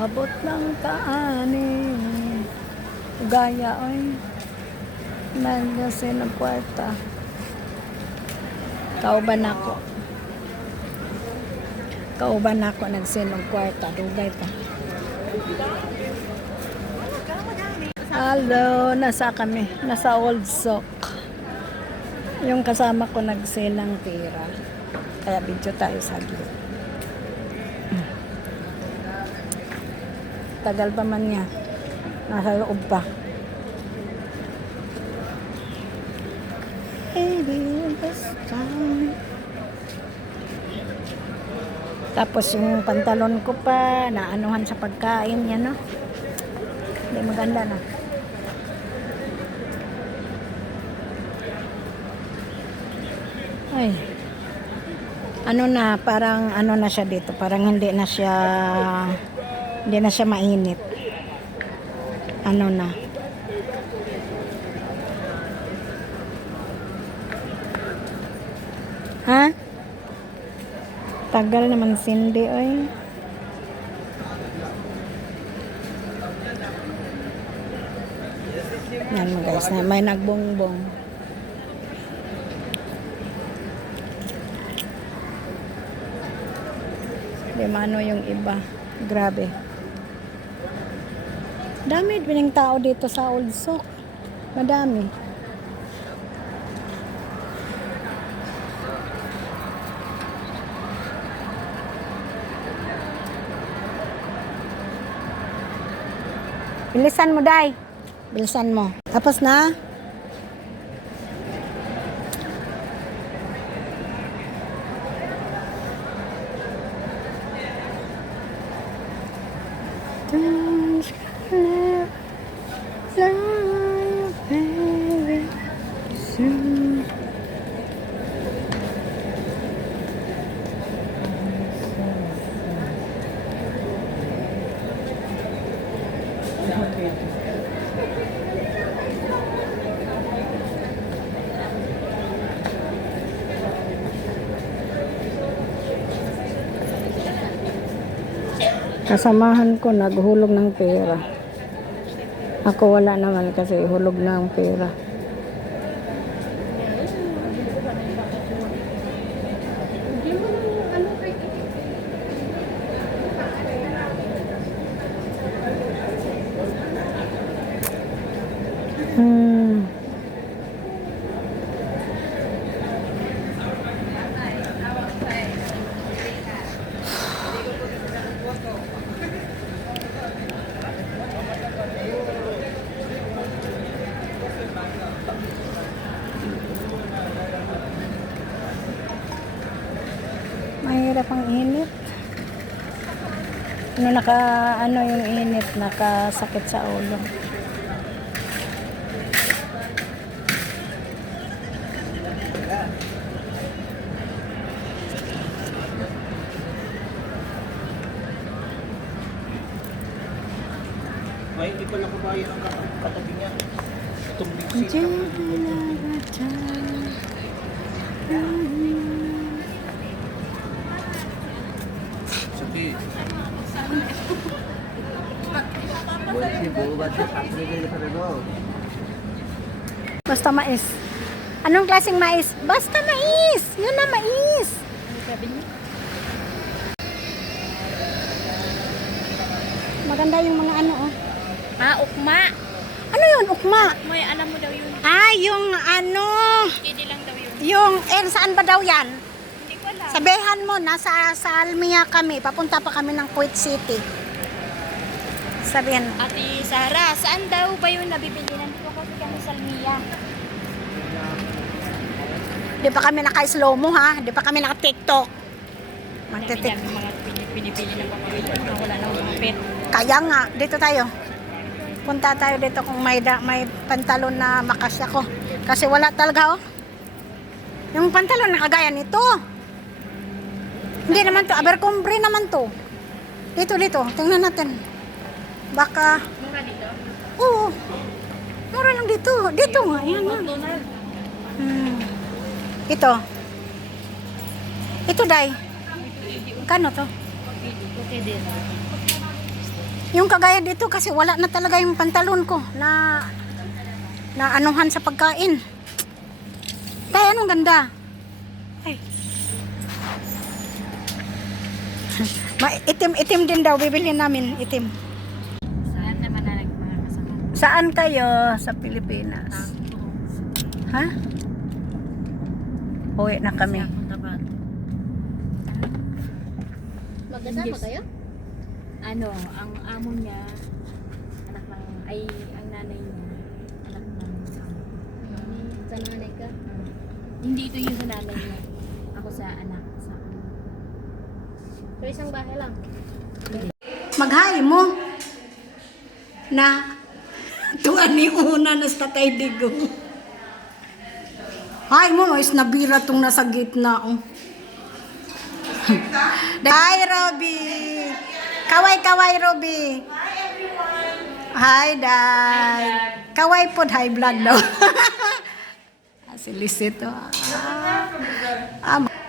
Abot ng kaanin. Gaya ay nandiyan ng kwarta. Kauban ako. Kauban ako nagsinong kwarta. Dugay pa. Hello, nasa kami. Nasa Old Sock. Yung kasama ko nagsinang pera. Kaya video tayo sa gilid. Tagal pa man niya. Nasa loob pa. Tapos yung pantalon ko pa, naanuhan sa pagkain yan, no? Hindi maganda na. Ay. Ano na, parang ano na siya dito. Parang hindi na siya mainit. Ano na. Ha? Tagal naman Cindy, oy. Yan mo guys, na may nagbongbong. Di mano yung iba. Grabe. Dami bining tao dito sa Old Sock. Madami. Bilisan mo, Day. Bilisan mo. Tapos na? Kasamahan ko naghulog ng pera. Ako wala naman kasi hulog na ang pera. Mahirap ang init. Ano yung init, nakasakit sa ulo. May hindi pala kabayan ang katabi niya. Itong big seat. Sabi. Basta mais. Anong klaseng mais? Basta mais! Yun na mais! Maganda yung mga ano, oh. Ukma. Ano yun, ukma? May alam mo daw yun. Ah, yung ano, Hindi lang daw yun. yung, saan ba daw yan? Hindi ko alam. Sabihan mo, sa Almia kami, papunta pa kami ng Kuwait City. Sabihan mo. Ate Sara, saan daw ba yun nabibili? Nandito kasi kami sa Almia. Di pa kami naka-slow mo, ha? Di pa kami naka-TikTok. Dami Magtitik. mga pinipili ng pamilya. Wala na mga pet. Kaya nga, dito tayo. Punta tayo dito kung may pantalon na makasya ko. Kasi wala talaga, oh. Yung pantalon na kagaya nito. Hindi naman to, Abercrombie naman to. Dito, tingnan natin. Baka, Mura dito? oo. Mura lang dito. Dito nga, yan nga. Ito. Ito, Day. Kano to? Okay din. Yung kagaya dito kasi wala na talaga yung pantalon ko na anuhan sa pagkain. Tay, anong ganda? Ay. Itim din daw, bibili namin itim. Saan naman na mga kasama? Saan kayo sa Pilipinas? Ha? Uwi na kami. Magkasama kayo? Ano, ang amo niya, anak ng, ang nanay niya, anak ng sa nanay ka? Hindi ito yung sa nanay niya. Ako sa anak. Pero isang bahay lang. Mag-hi mo na tuan ni una na sa tatay digo. Hi mo, is nabira tong nasa gitna. Oh. Hi, Robby. Kaway, Robby. Hi, everyone. Hi, Dad. Kaway po, high blood daw. Si Lisito.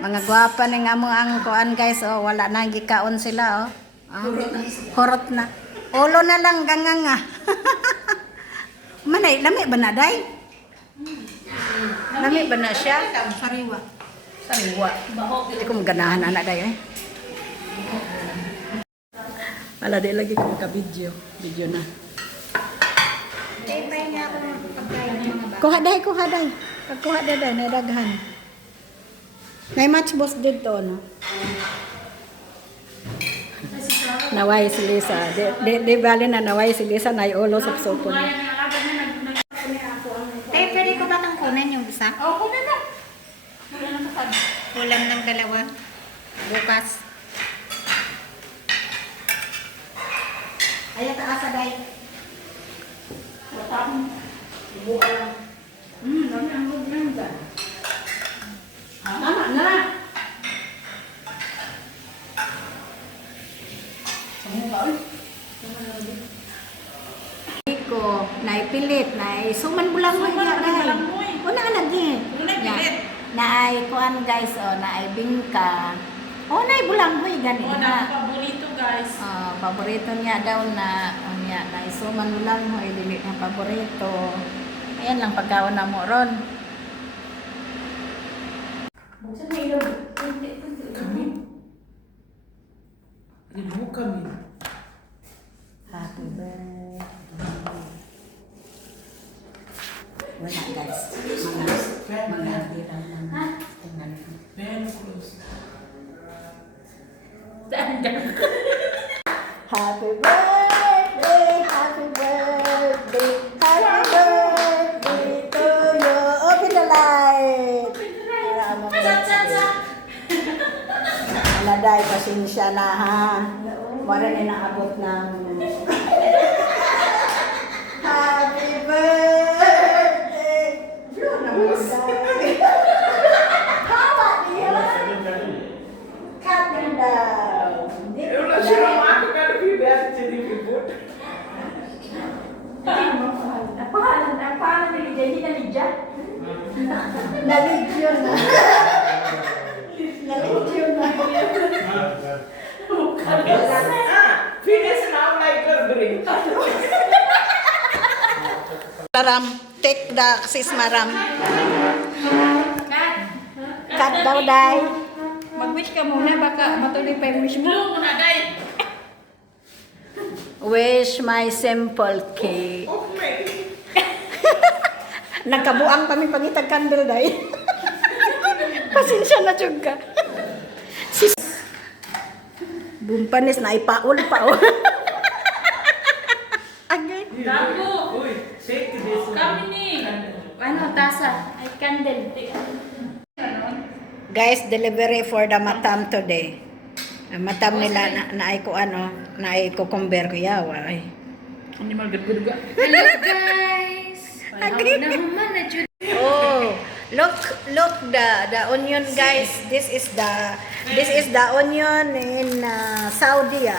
Mga gwapa ni nga mo ang kuan guys. Oh, wala na gikaon sila. Oh. Horot na. Ulo na lang ganganga. Manay, lami ba na, Day? Lami ba na siya? Sariwa. Hindi ko maganahan, anak, Day. Wala, di lagi ko magka-video. Video na. Kuha, Day. Pagkuha, Day, nadaghan. May matchbox dito, no? Naway si Lisa. Di bali na naway si Lisa na ulo sa supon. Pwede ko ba kang kunan yung isa? Oo, kunin mo. Ulam ng dalawa. Bukas. Ayaw taasa, Day. Buka lang. Dami ang loob lang dyan. Tama na. Ko, naipilit, suman bulang mo niya, Day. Una ka lagi. Naay kuan guys, naay bingka. Naay bulang mo gani na. Paborito guys. Paborito niya daw na naay suman bulang mo dili na paborito. Ayan lang pagkaon na mo ron. Buksan na ilog. Kami. Remove kami. Happy birthday. Wala guys. Mga bilang ng tingnan. Very close. Happy birthday, happy birthday, happy birthday to you. Open the light. Para mo Wala dahil pasensya na ha. Wala na naabot ng happy birthday. Blue naman dahil. Hawa niya. Cut them down. Eu não tiro a marca, eu quero que viesse de report. Ang pangalan ni Lydia, hindi na Lydia. Naligyo na. Naligyo na. Finish now like a drink. Maram, take the sis Maram. Cut daw, Day. Mag-wish ka muna, baka matuloy pa yung wish mo. Blue muna, day. Wish my simple cake. Okay. Nagkabuang kami pagitag candle, Day. Pasensya na, Tsuga. Sis. Bumpanis na ipaul pa, oh. Agay. Dago. Uy, take this one. Kami ni. Ano, tasa? Ay, candle. Guys, delivery for the matam today. Ang matam nila na ay ko ano, na ay kukumber ko yawa. Ay. Hindi magagulga. Hello guys! Agree. Oh, look the onion, guys. This is the onion in Saudi.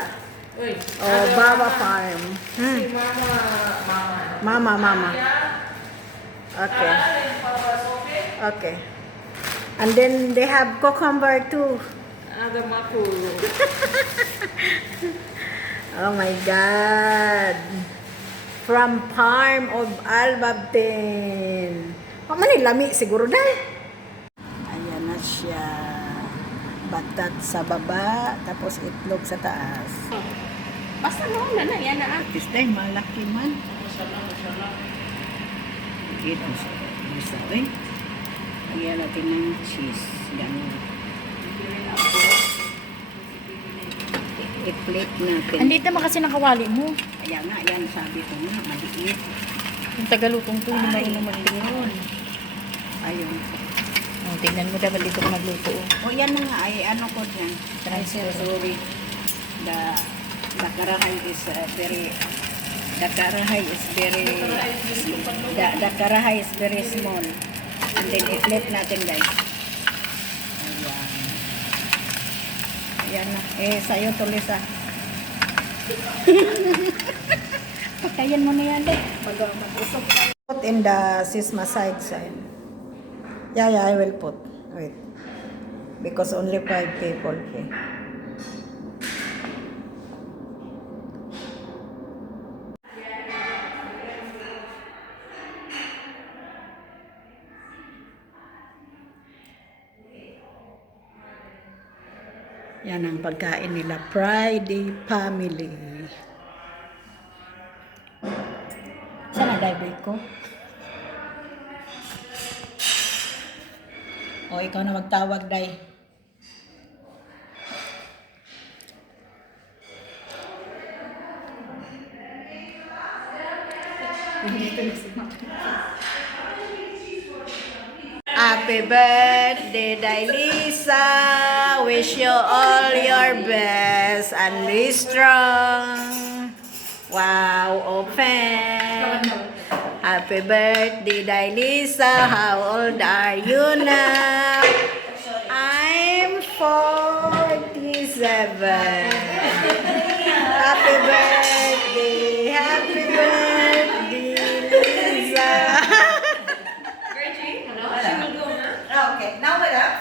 Uy. Oh, Baba Farm. Si Mama. Okay. Okay. And then they have cucumber too. Ada maku. Oh my God. From farm of Albabten. Manilami siguro dahil. Ayan na siya. Batat sa baba, tapos itlog sa taas. Basta mo na yan na. This time, malaki man. Ito sa eh. Lagyan natin ng cheese. Ganun. I-plate natin. Andito naman kasi nakawali mo. Kaya nga, yan sabi ko nga, maliit. Yung tagalutong to, hindi marunong magtingin. Ayun. Oh, tingnan mo dapat dito ko nagluto. O yan na nga, ay ano ko dyan. Transfer. Sorry. The karahay is very, the karahay is very, the karahay is very small. And then i-flip natin guys. Ayan. Ayan na. Sa'yo tuloy sa. Pagkayan mo na yan eh. Mag-usok tayo. Put in the sisma side. Yeah, I will put. Wait. Because only 5 people here. Yan ang pagkain nila. Friday family. Saan na dive ko? O, ikaw na magtawag, Day. Happy birthday, Day Lisa. Wish you all your best and be strong. Wow, open. Happy birthday, Day Lisa. How old are you now? I'm 47. Happy birthday, Lisa. Okay, now what up?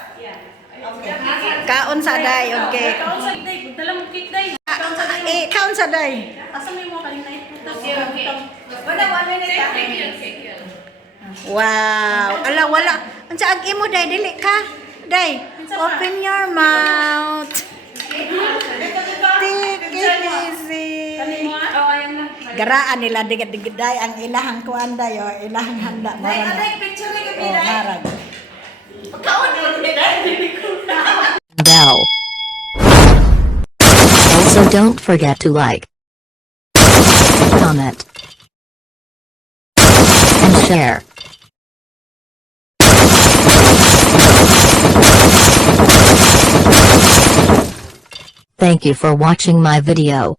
Kaon sa day, okay. Dala mo cake day. Kaon sa day. Asa mo yung mga kanina ito? Wala, 1 minute. Wow. Ala, wala. Ang saag mo, day. Dili ka. Day, open your mouth. Take it easy. Garaan nila, digay ang ilahang kuan day, o ilahang handa. Marag. Picture ni O, marag. Bell. Also don't forget to like, comment, and share. Thank you for watching my video.